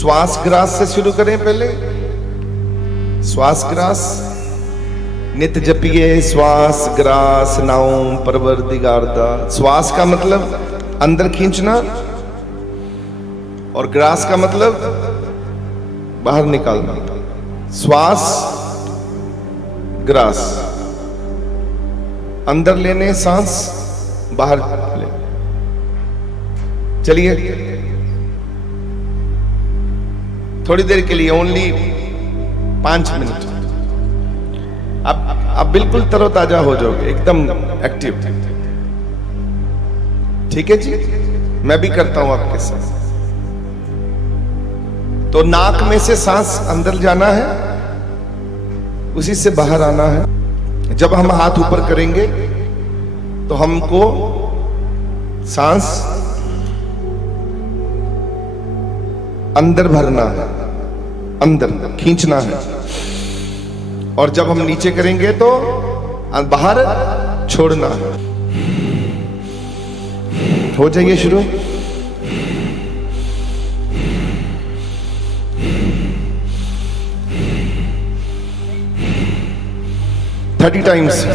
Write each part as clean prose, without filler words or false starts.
श्वास ग्रास से शुरू करें पहले। श्वास ग्रास, नित जपिए श्वास ग्रास नाम परवरदिगारदा। श्वास का मतलब अंदर खींचना और ग्रास का मतलब बाहर निकालना। श्वास ग्रास, अंदर लेने सांस, बाहर ले। चलिए थोड़ी देर के लिए, ओनली 5 मिनट। अब बिल्कुल तरोताजा हो जाओगे, एकदम एक्टिव। ठीक है जी, मैं भी करता हूं आपके साथ। तो नाक में से सांस अंदर जाना है, उसी से बाहर आना है। जब हम हाथ ऊपर करेंगे तो हमको सांस अंदर भरना है, अंदर खींचना है। और जब हम नीचे करेंगे तो बाहर छोड़ना है। हो जाइए शुरू। Thirty times.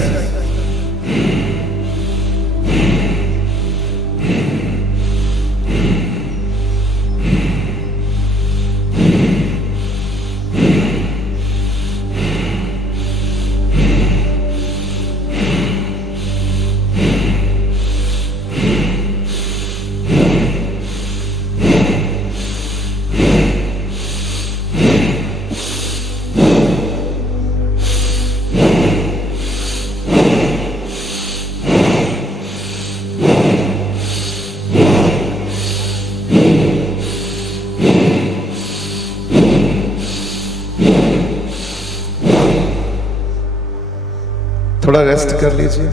थोड़ा रेस्ट कर लीजिए।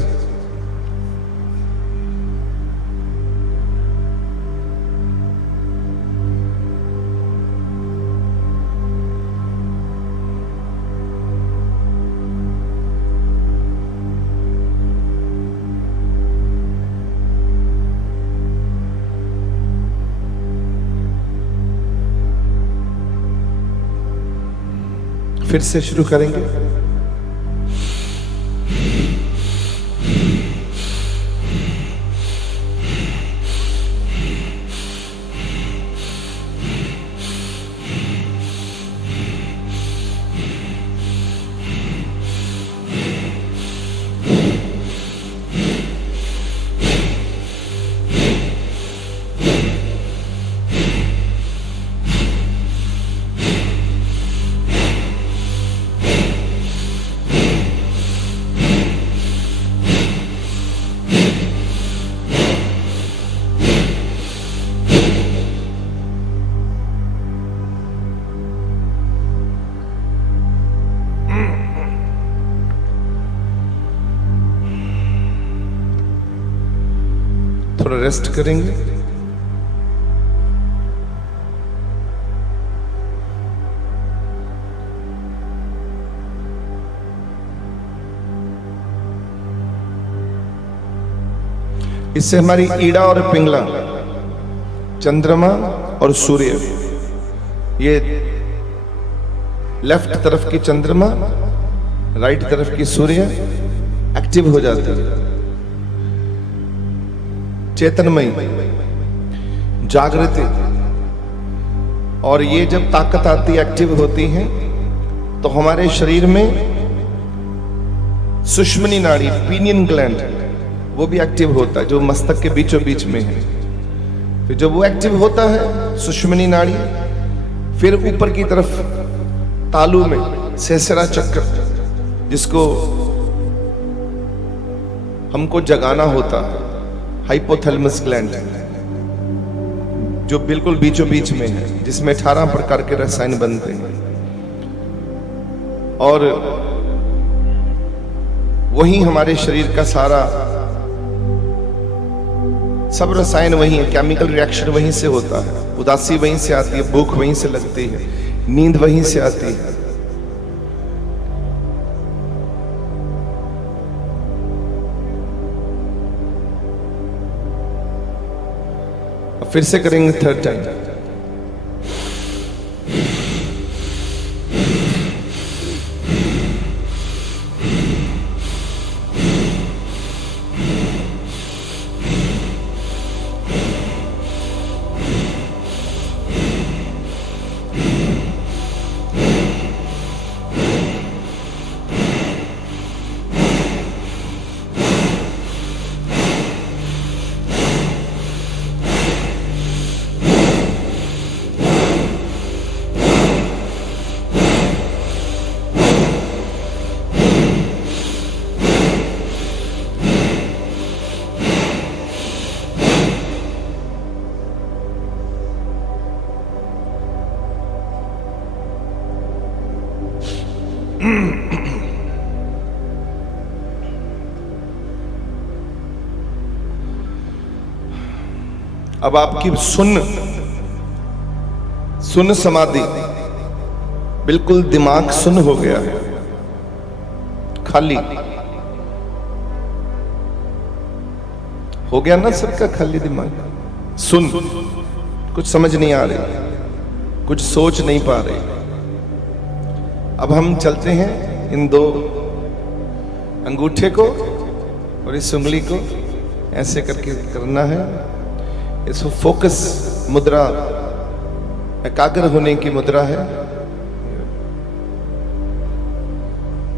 फिर से शुरू करेंगे। थोड़ा रेस्ट करेंगे। इससे हमारी ईड़ा और पिंगला, चंद्रमा और सूर्य, ये लेफ्ट तरफ की चंद्रमा, राइट तरफ की सूर्य एक्टिव हो जाती है। चेतनमयी, जागृति। और ये जब ताकत आती, एक्टिव होती है, तो हमारे शरीर में सुषुम्नी नाड़ी, पीनियन ग्लैंड, वो भी एक्टिव होता है, जो मस्तक के बीचों बीच में है। फिर जब वो एक्टिव होता है सुषुम्नी नाड़ी, फिर ऊपर की तरफ तालू में सहस्रा चक्र, जिसको हमको जगाना होता है, हाइपोथैलेमस ग्लैंड, जो बिल्कुल बीचों बीच में है, जिसमें 18 प्रकार के रसायन बनते हैं। और वही हमारे शरीर का सारा सब रसायन वही है, केमिकल रिएक्शन वहीं से होता है। उदासी वहीं से आती है, भूख वहीं से लगती है, नींद वहीं से आती है। फिर से करेंगे थर्ड टाइम। अब आपकी सुन समाधि, बिल्कुल दिमाग सुन हो गया है, खाली हो गया ना सबका, खाली दिमाग, सुन, कुछ समझ नहीं आ रही, कुछ सोच नहीं पा रहे। अब हम चलते हैं, इन दो अंगूठे को और इस उंगली को ऐसे करके करना है। इसको फोकस मुद्रा, एकाग्र होने की मुद्रा है।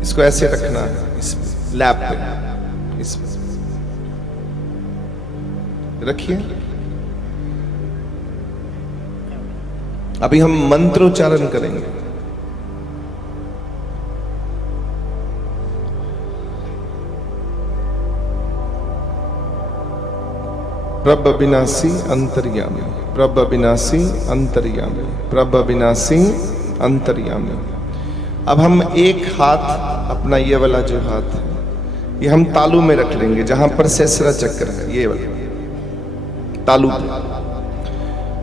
इसको ऐसे रखना है, इस लैप पे, इस रखिए। अभी हम मंत्रोच्चारण करेंगे। प्रभ विनाशी अंतर्यामी, प्रभ विनाशी अंतर्यामी, प्रभ विनाशी अंतर्यामी। अब हम एक हाथ, अपना ये वाला जो हाथ है, ये हम तालू में रख लेंगे, जहां पर सहस्रा चक्र है, ये वाला तालू पे।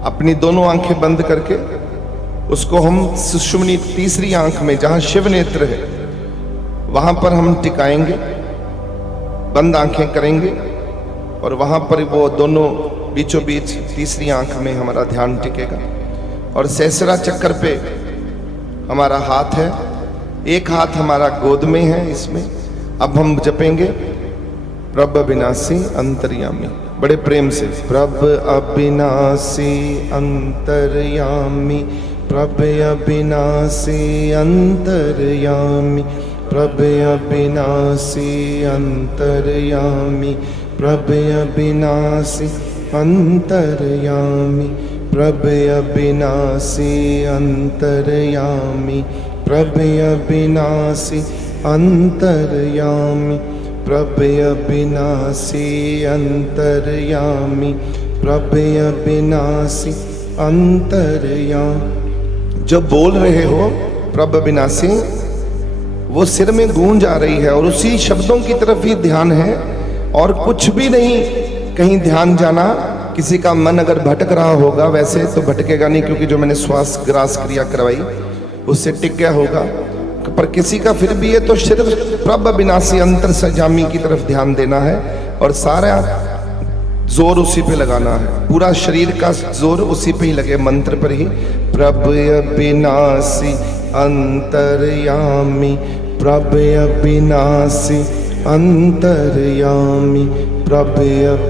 अपनी दोनों आंखें बंद करके उसको हम सुषुम्नी तीसरी आंख में, जहां शिव नेत्र है, वहां पर हम टिकाएंगे, बंद आंखें करेंगे और वहां पर वो दोनों बीचों बीच तीसरी आंख में हमारा ध्यान टिकेगा। और सहस्रा चक्र पे हमारा हाथ है, एक हाथ हमारा गोद में है, इसमें अब हम जपेंगे प्रभ विनाशी अंतर्यामी, बड़े प्रेम से। प्रभ अविनाशी अंतर्यामी, प्रभ अविनाशी अंतर्यामी, प्रभ अविनाशी अंतर्यामी, प्रभ अविनाशी अंतर्यामी, प्रभ अविनाशी अंतर्यामी, प्रभ अविनाशी अंतर्यामी, प्रभ अविनाशी अंतर्यामी, प्रभ अविनाशी अंतर्यामी। जो बोल रहे हो प्रभ विनाशी, वो सिर में गूंज आ रही है और उसी शब्दों की तरफ ही ध्यान है और कुछ भी नहीं कहीं ध्यान जाना। किसी का मन अगर भटक रहा होगा, वैसे तो भटकेगा नहीं क्योंकि जो मैंने श्वास ग्रास क्रिया करवाई उससे टिक गया होगा, पर किसी का फिर भी है तो सिर्फ प्रभ विनाशी अंतर्यामी की तरफ ध्यान देना है और सारा जोर उसी पे लगाना है, पूरा शरीर का जोर उसी पे ही लगे, मंत्र पर ही। प्रभ विनाशी अंतर्यामी, प्रभ विनाशी अंतर्यामी, प्रभ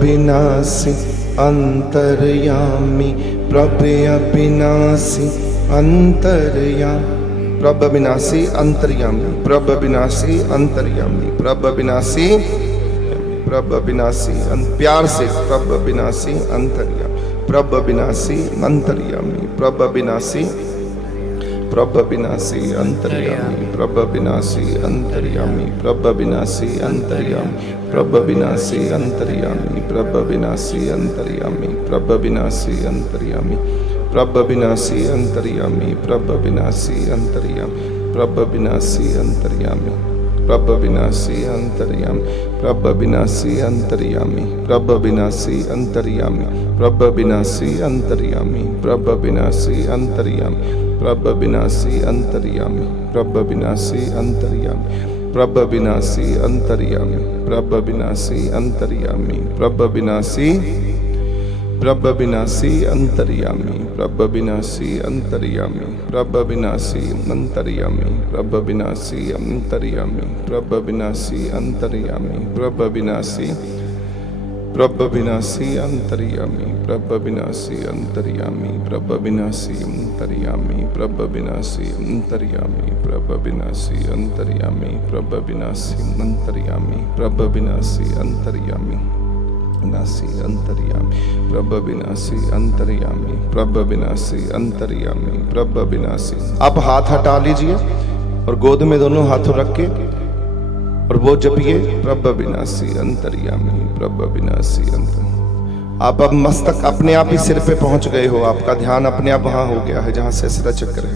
विनाशी अंतर्यामी, प्रभ विनाशी अंतर्यामी, प्रभ विनाशी अंतर्यामी, प्रभ विनाशी अंतर्यामी, प्रभ विनाशी, प्रभ विनाशी, प्यार से प्रभ विनाशी अंतर्यामी, प्रभ विनाशी अंतर्यामी, प्रभ विनाशी, प्रभ विनाशी अंतर्यामी, प्रभ विनाशी अंतर्यामी, प्रभ विनाशी अंतर्यामी, प्रभ विनाशी अंतर्यामी, प्रभ विनाशी अंतर्यामी, प्रभ विनाशी अंतर्यामी, प्रभ विनाशी अंतर्यामी, प्रभ विनाशी अंतर्यामी, प्रभ विनाशी अंतर्यामी, प्रभ विनाशी अंतर्यामी, प्रभ विनाशी अंतर्यामी, प्रभ विनाशी अंतर्यामी, प्रभ विनाशी अंतर्यामी, प्रभ विनाशी अंतर्यामी, प्रभ विनाशी अंतर्यामी, प्रभ विनाशी अंतर्यामी, प्रभ विनाशी अंतर्यामी, प्रभ विनाशी अंतर्यामी, प्रभ विनाशी, प्रभ विनाशी अंतर्यामी, प्रभ विनाशी अंतर्यामी, प्रभ विनाशी अंतर्यामी, प्रभ विनाशी अंतर्यामी, प्रभ विनाशी अंतर्यामी, प्रभ विनाशी, प्रभ विनाशी अंतर्यामी, प्रभ विनाशी अंतर्यामी, प्रभ विनाशी अंतर्यामी, प्रभ विनाशी अंतर्यामी, प्रभ विनाशी अंतर्यामी, प्रभ विनाशी अंतर्यामी, प्रभ विनाशी अंतर्यामी, विनाशी अंतर्यामी, प्रभ विनाशी अंतर्यामी, प्रभ विनाशी अंतर्यामी, प्रभ विनाशी। आप हाथ हटा लीजिए और गोद में दोनों हाथों रख के और वो जपिए प्रभ विनाशी अंतर्यामी, प्रभ विनाशी अंतर। आप अब मस्तक अपने आप ही सिर पे पहुंच गए हो, आपका ध्यान अपने आप वहां हो गया है जहां सहस्रा चक्र है।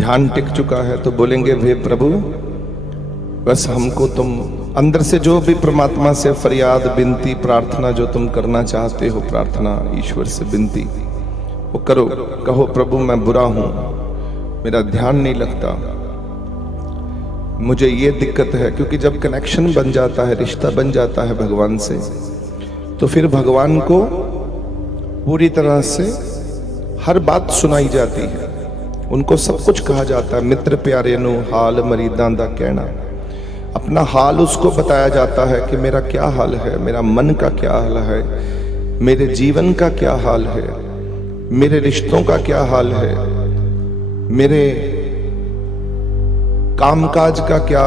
ध्यान टिक चुका है तो बोलेंगे वे प्रभु बस हमको तुम अंदर से जो भी परमात्मा से फरियाद विनती प्रार्थना जो तुम करना चाहते हो, प्रार्थना ईश्वर से विनती वो करो। कहो प्रभु मैं बुरा हूं, मेरा ध्यान नहीं लगता, मुझे ये दिक्कत है। क्योंकि जब कनेक्शन बन जाता है, रिश्ता बन जाता है भगवान से, तो फिर भगवान को पूरी तरह से हर बात सुनाई जाती है, उनको सब कुछ कहा जाता है। मित्र प्यारे नु हाल मरीदां दा कहना, अपना हाल उसको बताया जाता है कि मेरा क्या हाल है, मेरा मन का क्या हाल है, मेरे जीवन का क्या हाल है, मेरे रिश्तों का क्या हाल है, मेरे कामकाज का क्या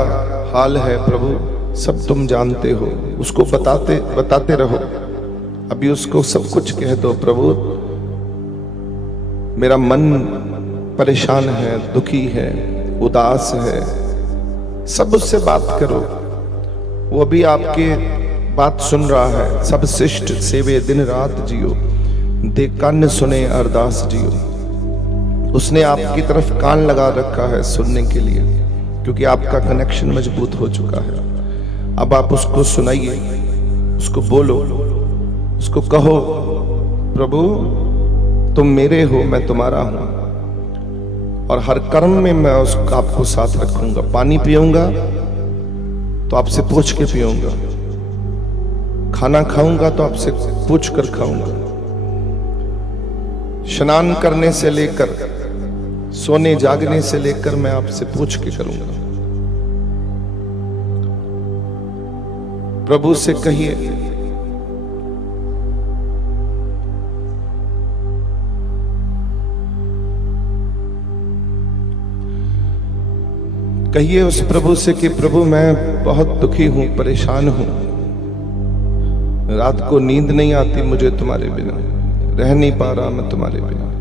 हाल है। प्रभु सब तुम जानते हो, उसको बताते रहो। अभी उसको सब कुछ कह दो, प्रभु मेरा मन परेशान है, दुखी है, उदास है, सब उससे बात करो। वो अभी आपके बात सुन रहा है। सब शिष्ट सेवे दिन रात जियो, दे कान सुने अरदास जियो। उसने आपकी तरफ कान लगा रखा है सुनने के लिए, क्योंकि आपका कनेक्शन मजबूत हो चुका है। अब आप उसको सुनाइए, उसको बोलो, उसको कहो प्रभु तुम मेरे हो, मैं तुम्हारा हूं, और हर कर्म में मैं उसका आपको साथ रखूंगा। पानी पीऊंगा तो आपसे पूछ के पीऊंगा, खाना खाऊंगा तो आपसे पूछ कर खाऊंगा, स्नान करने से लेकर सोने जागने से लेकर मैं आपसे पूछ के करूंगा। प्रभु से कहिए कहिए उस प्रभु से कि प्रभु मैं बहुत दुखी हूं, परेशान हूं, रात को नींद नहीं आती मुझे तुम्हारे बिना, रह नहीं पा रहा मैं तुम्हारे बिना।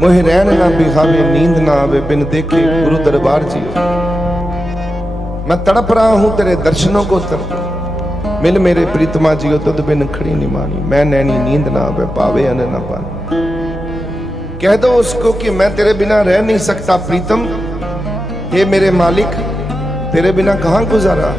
मोहे रैन ना बिहावे, नींद ना आवे, बिन देखे गुरु दरबार जियो। मैं तड़प रहा हूं तेरे दर्शनों को तर, मिल मेरे प्रीतमा जियो, तुद बिन खड़ी नहीं मानी। मैं नैनी नींद ना आवे, पावे अन ना पानी। कह दो उसको कि मैं तेरे बिना रह नहीं सकता प्रीतम, हे मेरे मालिक तेरे बिना कहां गुजारा।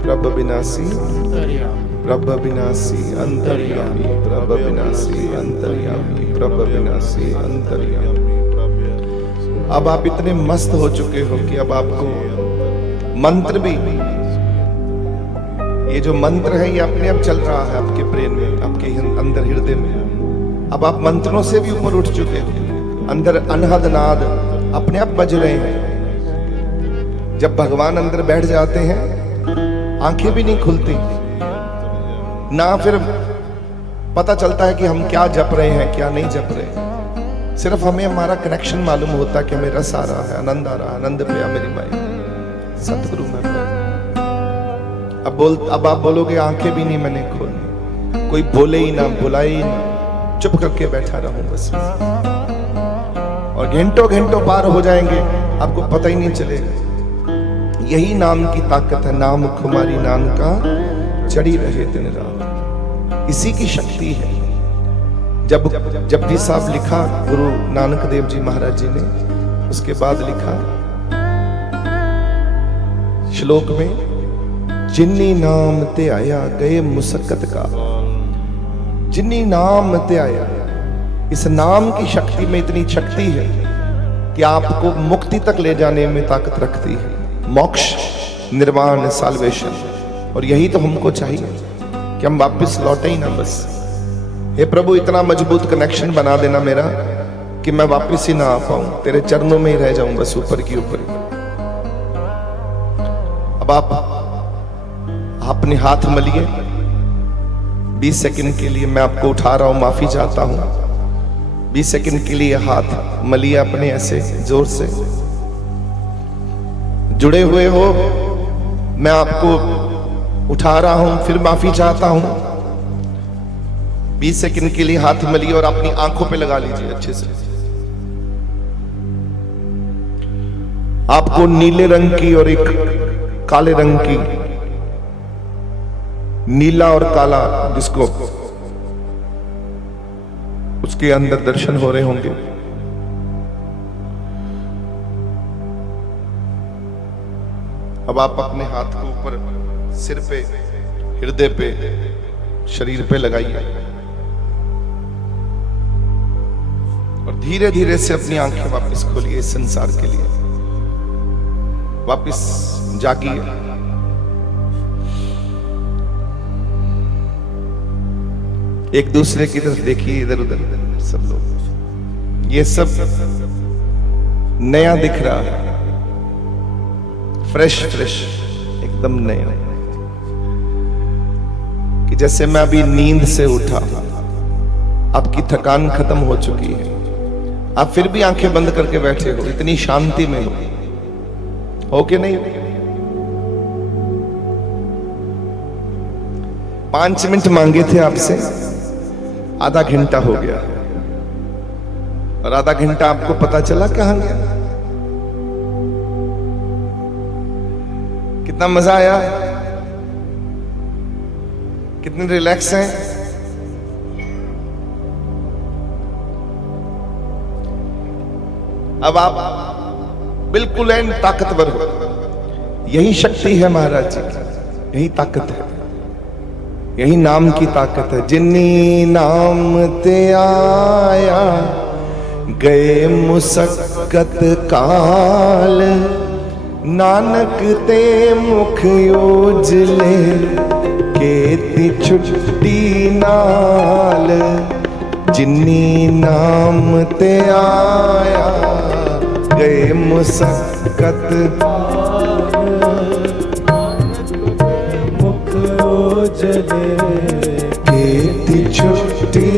प्रभ विनाशी प्रभ विनाशी अंतर्यामी प्रभ विनाशी अंतर्यामी प्रभ विनाशी अंतर्यामी। अब आप इतने मस्त हो चुके हो कि अब आपको मंत्र भी, ये जो मंत्र है ये अपने आप चल रहा है आपके ब्रेन में, आपके अंदर हृदय में। अब आप मंत्रों से भी ऊपर उठ चुके हो, अंदर अनहद नाद अपने आप बज रहे हैं। जब भगवान अंदर बैठ जाते हैं आंखें भी नहीं खुलती, ना फिर पता चलता है कि हम क्या जप रहे हैं क्या नहीं जप रहे। सिर्फ हमें हमारा कनेक्शन मालूम होता कि हमें रस आ रहा है, आनंद आ रहा है, आनंद पे मेरी माई सतगुरु में अब आप बोलोगे आंखें भी नहीं मैंने खोली, कोई बोले ही ना, बुलाए ही ना, चुप करके बैठा रहूं बस, और घंटों घंटों पार हो जाएंगे, आपको पता ही नहीं चलेगा। यही नाम की ताकत है, नाम कुमारी नानका चढ़ी रहे दिन रात, इसी की शक्ति है। जब जपजी साहब लिखा गुरु नानक देव जी महाराज जी ने, उसके बाद लिखा श्लोक में, जिन्नी नाम ते आया गए मुसक्कत का, जिन्नी नाम ते आया। इस नाम की शक्ति में इतनी शक्ति है कि आपको मुक्ति तक ले जाने में ताकत रखती है, मोक्ष, निर्वाण, साल्वेशन। और यही तो हमको चाहिए कि हम वापस लौटे ही ना बस। हे प्रभु, इतना मजबूत कनेक्शन बना देना मेरा कि मैं वापस ही ना आ पाऊं, तेरे चरणों में ही रह जाऊं बस, ऊपर की ऊपर। अब आप अपने हाथ मलिए 20 सेकंड के लिए, मैं आपको उठा रहा हूं, माफी चाहता हूं। 20 सेकंड के लिए हाथ मलिए अपने, ऐसे जोर से जुड़े हुए हो। मैं आपको उठा रहा हूं, फिर माफी चाहता हूं। 20 सेकंड के लिए हाथ मलिए और अपनी आंखों पे लगा लीजिए अच्छे से। आपको नीले रंग की और एक काले रंग की, नीला और काला जिसको, उसके अंदर दर्शन हो रहे होंगे। अब आप अपने हाथ को ऊपर सिर पे, हृदय पे, शरीर पे लगाइए और धीरे धीरे से अपनी आंखें वापस खोलिए इस संसार के लिए। वापस जागिए। एक दूसरे की तरफ देखिए, इधर उधर सब लोग, ये सब नया दिख रहा है, फ्रेश फ्रेश, एकदम नया, कि जैसे मैं अभी नींद से उठा, आपकी थकान खत्म हो चुकी है, आप फिर भी आंखें बंद करके बैठे हो, इतनी शांति में हो कि नहीं? 5 मिनट मांगे थे आपसे, आधा घंटा हो गया, और आधा घंटा आपको पता चला कहां गया। कितना मजा आया, कितने रिलैक्स हैं। अब आप बिल्कुल एन ताकतवर हो। यही शक्ति है महाराज जी की, यही ताकत है, यही नाम की ताकत है। जिन्नी नाम ते आया गए मुसक्कत काल, नानक ते मुख उजले केती छुट्टी नाल। जिन्नी नाम ते आया गए मुसक्कत मुख उजले केती छुट्टी